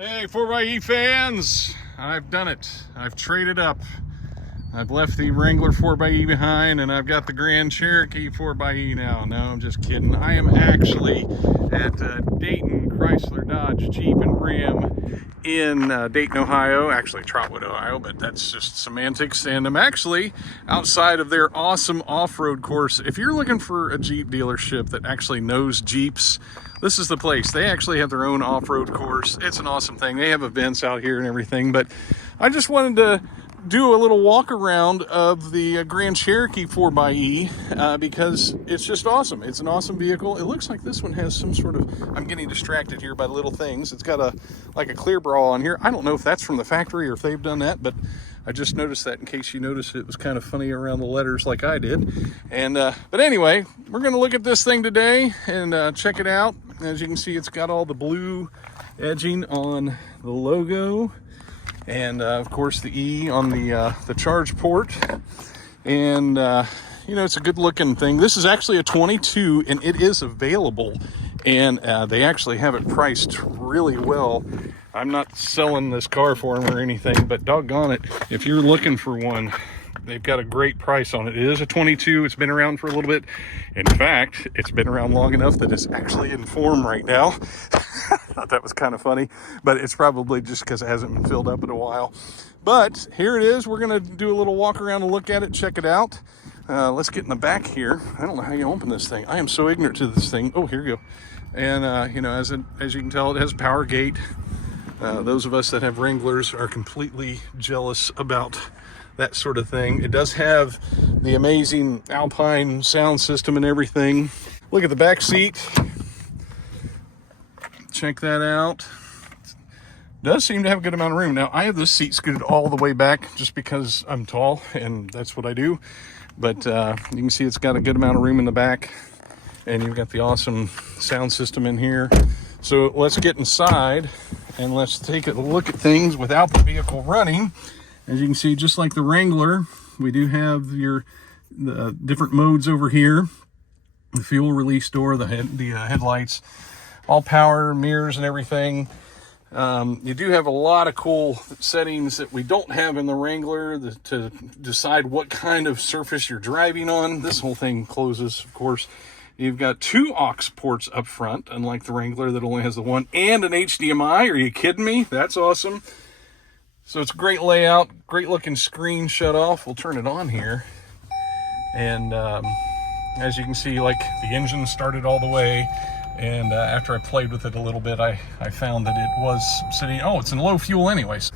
Hey, 4XE fans, I've done it. I've traded up. I've left the Wrangler 4XE behind, and I've got the Grand Cherokee 4XE now. No, I'm just kidding. I am actually at Dayton Chrysler Dodge Jeep and Ram in Dayton, Ohio. Actually, Trotwood, Ohio, but that's just semantics. And I'm actually outside of their awesome off-road course. If you're looking for a Jeep dealership that actually knows Jeeps, this is the place. They actually have their own off-road course. It's an awesome thing. They have events out here and everything, but I just wanted to do a little walk around of the Grand Cherokee 4XE because it's just awesome. It's an awesome vehicle. It looks like this one has some sort of, I'm getting distracted here by little things. It's got like a clear bra on here. I don't know if that's from the factory or if they've done that, but I just noticed that in case you noticed it was kind of funny around the letters like I did. And but anyway, we're going to look at this thing today and check it out. As you can see, it's got all the blue edging on the logo. And of course the E on the charge port, and you know, it's a good looking thing. This is actually a 22 and it is available, and they actually have it priced really well. I'm not selling this car for them or anything, but doggone it, if you're looking for one, they've got a great price on it. It is a 22. It's been around for a little bit. In fact, it's been around long enough that it's actually in form right now. I thought that was kind of funny, but it's probably just because it hasn't been filled up in a while. But here it is. We're going to do a little walk around and look at it, check it out. Let's get in the back here. I don't know how you open this thing. I am so ignorant to this thing. Oh, here you go. And, you know, as you can tell, it has a power gate. Those of us that have Wranglers are completely jealous about that sort of thing. It does have the amazing Alpine sound system and everything. Look at the back seat. Check that out. Does seem to have a good amount of room. Now, I have this seat scooted all the way back just because I'm tall and that's what I do. But you can see it's got a good amount of room in the back, and you've got the awesome sound system in here. So let's get inside and let's take a look at things without the vehicle running. As you can see, just like the Wrangler, we do have the different modes over here. The fuel release door, the headlights, all power, mirrors and everything. You do have a lot of cool settings that we don't have in the Wrangler to decide what kind of surface you're driving on. This whole thing closes, of course. You've got 2 aux ports up front, unlike the Wrangler that only has the one, and an HDMI. Are you kidding me? That's awesome. So it's a great layout, great looking screen shut off. We'll turn it on here. And as you can see, like, the engine started all the way. And after I played with it a little bit, I found that it was sitting, oh, it's in low fuel anyways.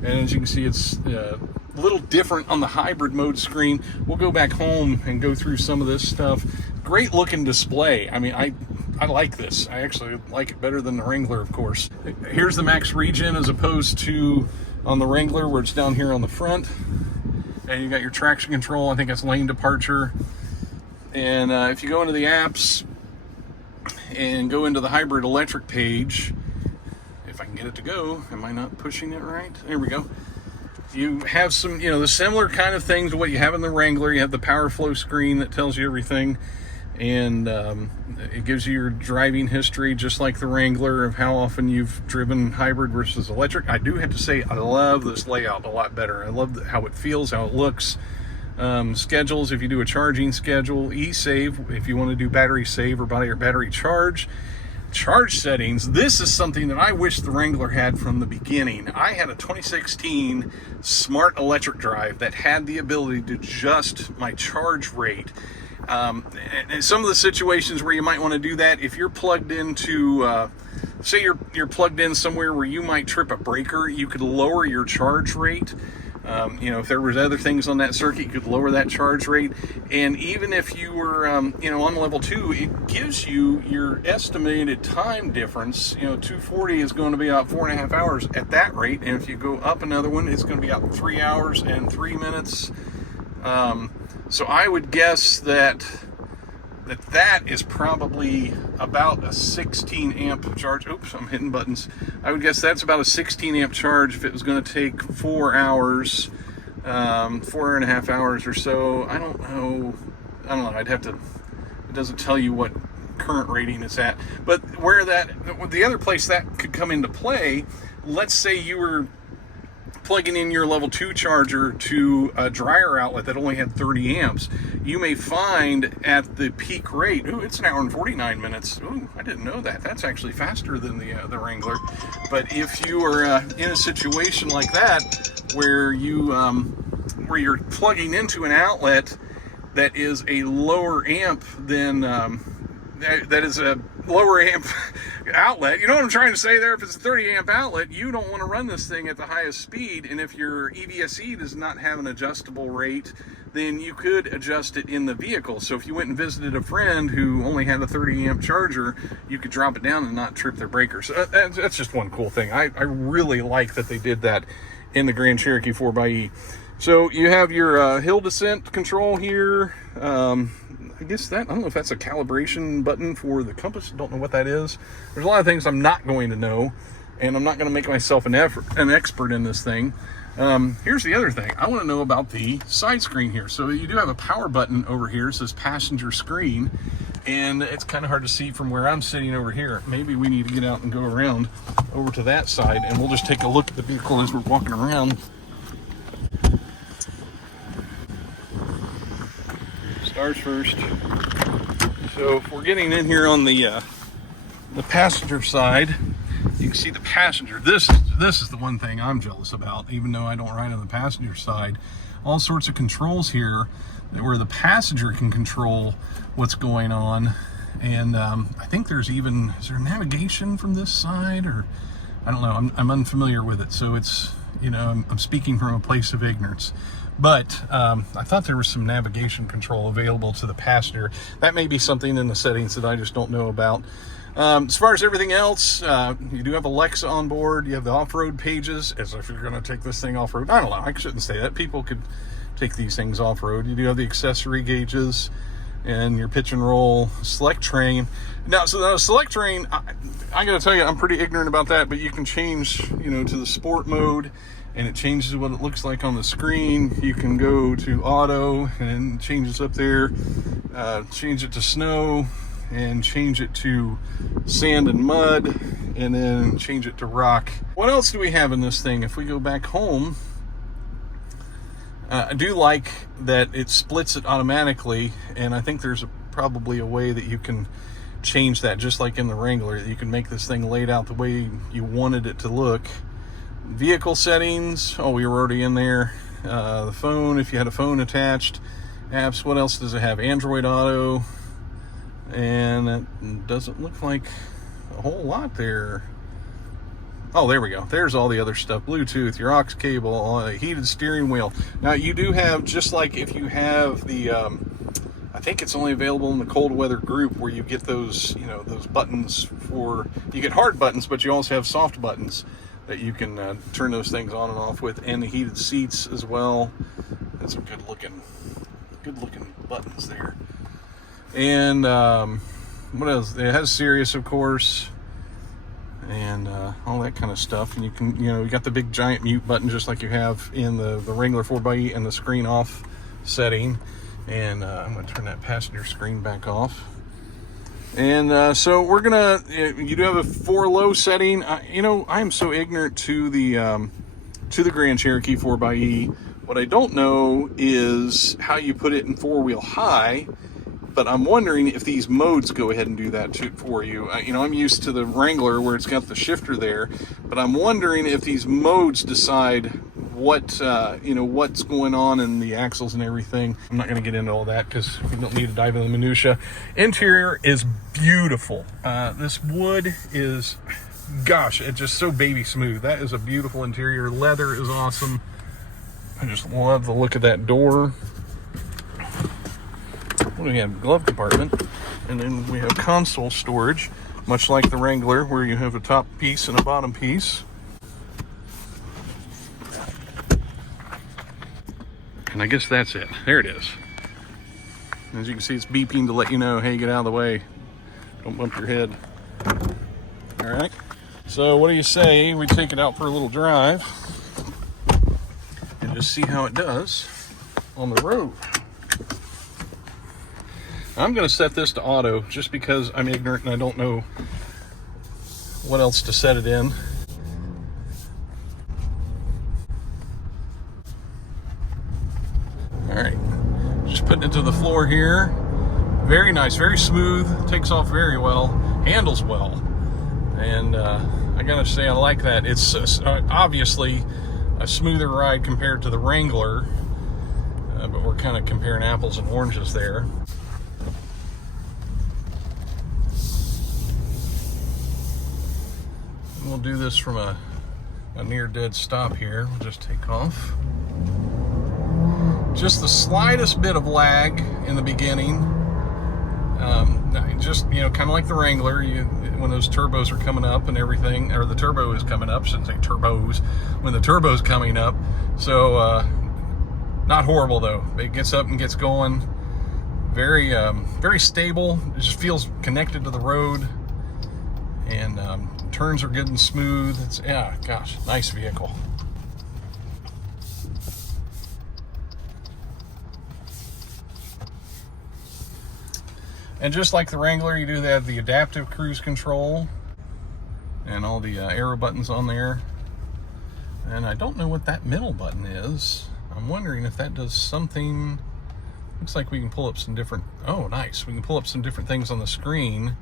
And as you can see, it's a little different on the hybrid mode screen. We'll go back home and go through some of this stuff. Great looking display. I mean, I like this. I actually like it better than the Wrangler, of course. Here's the max regen as opposed to on the Wrangler where it's down here on the front. And you got your traction control. I think that's lane departure. And if you go into the apps and go into the hybrid electric page, if I can get it to go, am I not pushing it right? There we go. You have some, you know, the similar kind of things to what you have in the Wrangler. You have the power flow screen that tells you everything, and it gives you your driving history just like the Wrangler of how often you've driven hybrid versus electric. I do have to say I love this layout a lot better. I love how it feels, how it looks. Schedules, if you do a charging schedule, e-save if you want to do battery save or battery charge. Charge settings, this is something that I wish the Wrangler had from the beginning. I had a 2016 smart electric drive that had the ability to adjust my charge rate. And some of the situations where you might want to do that, if you're plugged into say you're plugged in somewhere where you might trip a breaker, you could lower your charge rate. You know, if there was other things on that circuit, you could lower that charge rate. And even if you were, you know, on level 2, it gives you your estimated time difference. You know, 240 is going to be about 4.5 hours at that rate. And if you go up another one, it's going to be about 3 hours and 3 minutes. So I would guess that is probably about a 16 amp charge. Oops, I'm hitting buttons. I would guess that's about a 16 amp charge if it was going to take 4 hours, 4.5 hours or so. I don't know. I'd have to, it doesn't tell you what current rating is at. But where the other place that could come into play, let's say you were plugging in your level 2 charger to a dryer outlet that only had 30 amps, you may find at the peak rate, ooh, it's an hour and 49 minutes. Ooh, I didn't know that. That's actually faster than the Wrangler. But if you are in a situation like that, where you're plugging into an outlet that is a lower amp than that is a lower amp outlet. You know what I'm trying to say there? If it's a 30 amp outlet, you don't want to run this thing at the highest speed. And if your EVSE does not have an adjustable rate, then you could adjust it in the vehicle. So if you went and visited a friend who only had a 30 amp charger, you could drop it down and not trip their breakers. So that's just one cool thing. I really like that they did that in the Grand Cherokee 4xE. So you have your hill descent control here. I guess I don't know if that's a calibration button for the compass. Don't know what that is. There's a lot of things I'm not going to know, and I'm not going to make myself an expert in this thing. Here's the other thing. I want to know about the side screen here. So you do have a power button over here. It says passenger screen, and it's kind of hard to see from where I'm sitting over here. Maybe we need to get out and go around over to that side, and we'll just take a look at the vehicle as we're walking around. Stars first. So if we're getting in here on the passenger side, you can see the passenger. This is the one thing I'm jealous about, even though I don't ride on the passenger side. All sorts of controls here where the passenger can control what's going on. And I think is there navigation from this side, or I don't know. I'm unfamiliar with it. So it's, I'm speaking from a place of ignorance. But I thought there was some navigation control available to the passenger. That may be something in the settings that I just don't know about. As far as everything else, you do have Alexa on board. You have the off-road pages, as if you're going to take this thing off-road. I don't know. I shouldn't say that. People could take these things off-road. You do have the accessory gauges and your pitch and roll select train. Now, so the select train, I got to tell you, I'm pretty ignorant about that, but you can change, to the sport mode, and it changes what it looks like on the screen. You can go to auto and it changes up there, change it to snow, and change it to sand and mud, and then change it to rock. What else do we have in this thing? If we go back home, I do like that it splits it automatically, and I think there's probably a way that you can change that, just like in the Wrangler. You can make this thing laid out the way you wanted it to look. Vehicle settings, we were already in there. The phone, if you had a phone attached. Apps, what else does it have? Android Auto, and it doesn't look like a whole lot there. Oh, there we go. There's all the other stuff. Bluetooth, your aux cable, heated steering wheel. Now, you do have, just like if you have the, I think it's only available in the cold weather group, where you get those, those buttons you get hard buttons, but you also have soft buttons that you can turn those things on and off with, and the heated seats as well. That's some good looking buttons there. And what else? It has Sirius, of course, and all that kind of stuff. And you can, you got the big giant mute button, just like you have in the Wrangler 4xE, and the screen off setting. And I'm going to turn that passenger screen back off. And so we're gonna, you do have a 4 low setting. I am so ignorant to the Grand Cherokee 4xE. What I don't know is how you put it in 4-wheel high, but I'm wondering if these modes go ahead and do that for you. I'm used to the Wrangler where it's got the shifter there, but I'm wondering if these modes decide what's going on in the axles and everything. I'm not going to get into all that because we don't need to dive into the minutia. Interior is beautiful. This wood is, gosh, it's just so baby smooth. That is a beautiful interior. Leather is awesome. I just love the look of that door. What do we have? Glove compartment, and then we have console storage, much like the Wrangler, where you have a top piece and a bottom piece. And I guess that's it. There it is. As you can see, it's beeping to let you know, hey, get out of the way. Don't bump your head. All right. So what do you say we take it out for a little drive and just see how it does on the road? I'm going to set this to auto just because I'm ignorant and I don't know what else to set it in. All right, just putting it to the floor here. Very nice, very smooth, takes off very well, handles well. And I gotta say, I like that. It's obviously a smoother ride compared to the Wrangler, but we're kind of comparing apples and oranges there. And we'll do this from a near dead stop here. We'll just take off. Just the slightest bit of lag in the beginning. Just, you know, kind of like the Wrangler, when those turbos are coming up and everything, or the turbo is coming up, shouldn't say turbos, when the turbo's coming up. So, not horrible though. It gets up and gets going. Very, very stable. It just feels connected to the road. And turns are good and smooth. It's, yeah, gosh, nice vehicle. And just like the Wrangler, you do have the adaptive cruise control and all the arrow buttons on there. And I don't know what that middle button is. I'm wondering if that does something. Looks like we can pull up some different, oh nice, we can pull up some different things on the screen.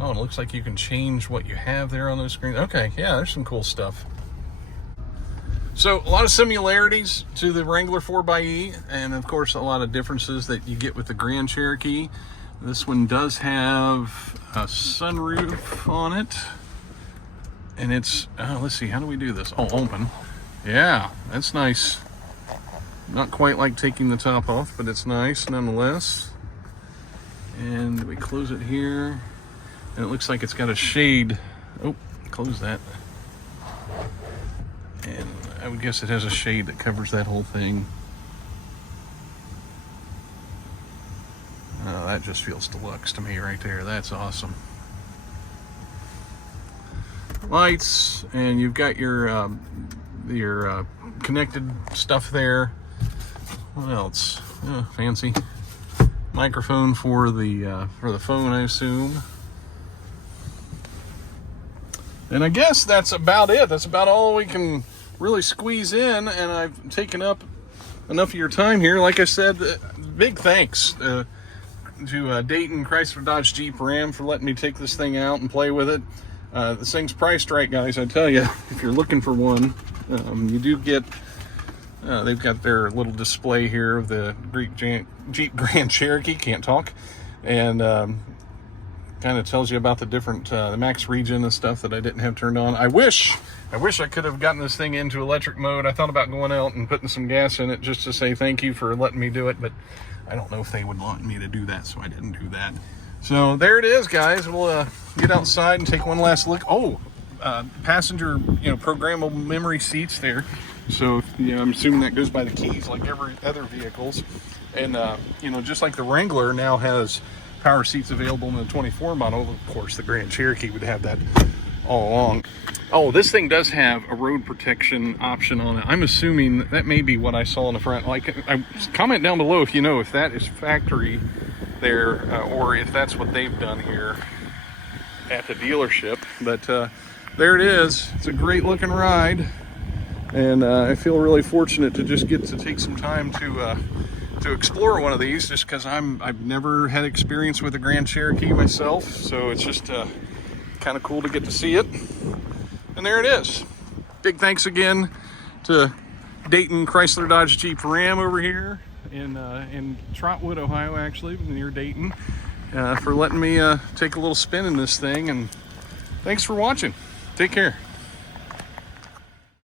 Oh, it looks like you can change what you have there on those screens. Okay, yeah, there's some cool stuff. So a lot of similarities to the Wrangler 4XE, and of course a lot of differences that you get with the Grand Cherokee. This one does have a sunroof on it, and it's, let's see, how do we do this? Oh, open. Yeah, that's nice. Not quite like taking the top off, but it's nice nonetheless. And we close it here, and it looks like it's got a shade. Oh, close that. And I would guess it has a shade that covers that whole thing. Oh, that just feels deluxe to me right there. That's awesome. Lights, and you've got your connected stuff there. What else? Fancy microphone for the phone, I assume. And I guess that's about it. That's about all we can really squeeze in, and I've taken up enough of your time here. Like I said, big thanks to Dayton Chrysler Dodge Jeep Ram for letting me take this thing out and play with it. This thing's priced right, guys. I tell you, if you're looking for one, you do get. They've got their little display here of the Jeep Grand Cherokee. Can't talk, and kind of tells you about the different the max region and stuff that I didn't have turned on. I wish I could have gotten this thing into electric mode. I thought about going out and putting some gas in it just to say thank you for letting me do it, but I don't know if they would want me to do that, so I didn't do that. So there it is, guys. We'll get outside and take one last look. Oh, passenger, programmable memory seats there. So, I'm assuming that goes by the keys like every other vehicles. And, just like the Wrangler now has power seats available in the 24 model, of course, the Grand Cherokee would have that all along. Oh, this thing does have a road protection option on it. I'm assuming that may be what I saw in the front. Like, comment down below if you know if that is factory there or if that's what they've done here at the dealership. But there it is. It's a great looking ride, and I feel really fortunate to just get to take some time to explore one of these, just because I've never had experience with a Grand Cherokee myself, so it's just kind of cool to get to see it. And there it is. Big thanks again to Dayton Chrysler Dodge Jeep Ram over here in Trotwood, Ohio, actually, near Dayton, for letting me take a little spin in this thing. And thanks for watching. Take care.